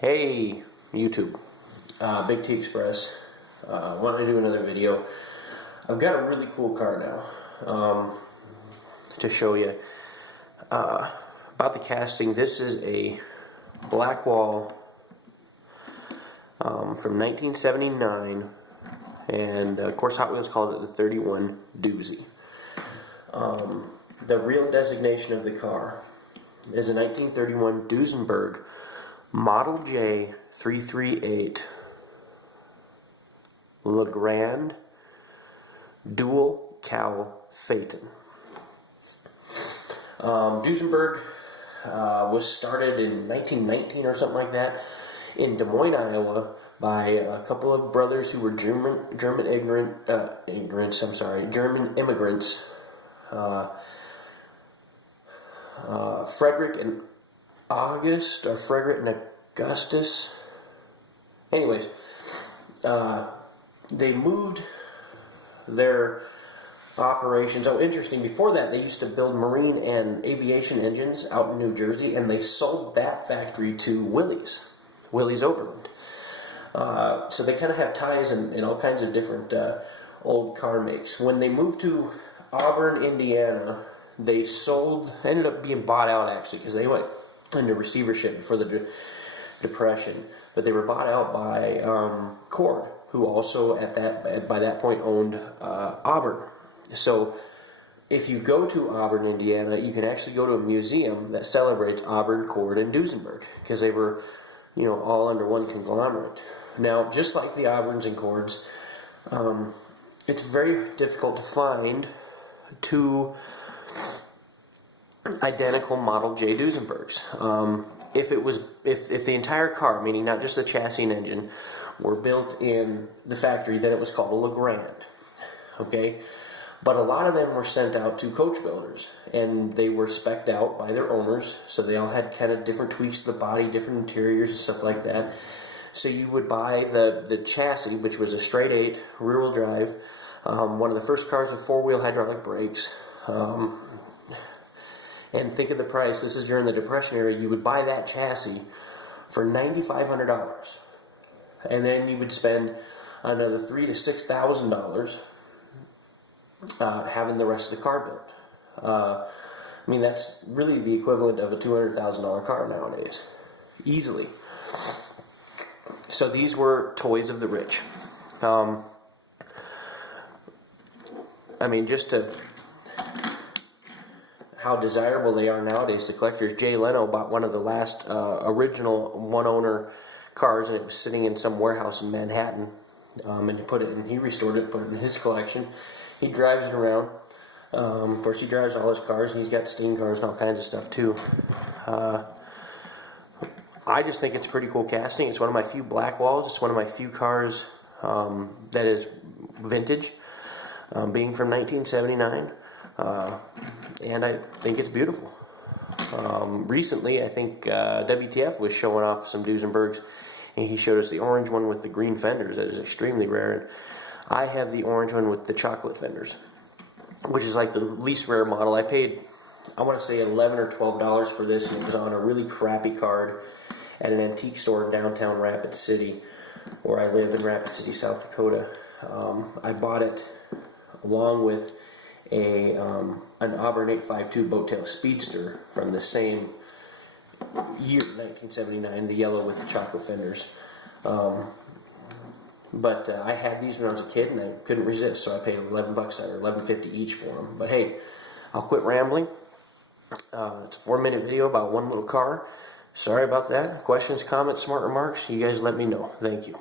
Hey YouTube, Big T Express, wanted to do another video. I've got a really cool car now to show you about the casting. This is a Blackwall from 1979, and of course Hot Wheels called it the 31 Doozie. The real designation of the car is a 1931 Dusenberg Model J 338 Legrand dual cowl Pheaton. Dusenberg was started in 1919 or something like that in Des Moines, Iowa, by a couple of brothers who were German immigrants, Frederick and August, or Frederick and Augustus. Anyways, they moved their operations. Oh, interesting. Before that, they used to build marine and aviation engines out in New Jersey, and they sold that factory to Willys Overland. So they kind of have ties in all kinds of different old car makes. When they moved to Auburn, Indiana, they ended up being bought out, actually, because they went into receivership before the Depression, but they were bought out by Cowl, who also by that point owned Auburn. So if you go to Auburn, Indiana, you can actually go to a museum that celebrates Auburn, Cowl, and Dusenberg, because they were, all under one conglomerate. Now, just like the Auburns and Cowls, it's very difficult to find two identical Model J Dusenbergs. If the entire car, meaning not just the chassis and engine, were built in the factory, then it was called a Legrand. Okay, but a lot of them were sent out to coach builders, and they were spec'd out by their owners, so they all had kind of different tweaks to the body, different interiors and stuff like that. So you would buy the chassis, which was a straight 8 rear-wheel drive, one of the first cars with 4-wheel hydraulic brakes. And think of the price. This is during the Depression era. You would buy that chassis for $9,500, and then you would spend another $3,000 to $6,000 having the rest of the car built. I mean, that's really the equivalent of a $200,000 car nowadays, easily. So these were toys of the rich. I mean, just to how desirable they are nowadays to collectors. Jay Leno bought one of the last original one-owner cars, and it was sitting in some warehouse in Manhattan, and he restored it, put it in his collection. He drives it around. Of course, he drives all his cars, and he's got steam cars and all kinds of stuff too. I just think it's a pretty cool casting. It's one of my few Blackwalls. It's one of my few cars that is vintage, being from 1979. And I think it's beautiful. Recently, I think WTF was showing off some Dusenbergs, and he showed us the orange one with the green fenders. That is extremely rare. And I have the orange one with the chocolate fenders, which is like the least rare model. I paid, I want to say, $11 or $12 for this, and it was on a really crappy card at an antique store in downtown Rapid City, where I live in Rapid City, South Dakota. I bought it along with an Auburn 852 Boattail Speedster from the same year, 1979, the yellow with the chocolate fenders. But I had these when I was a kid, and I couldn't resist, so I paid $11 or $11.50 each for them. But hey, I'll quit rambling. It's a 4-minute video about one little car. Sorry about that. Questions, comments, smart remarks, you guys let me know. Thank you.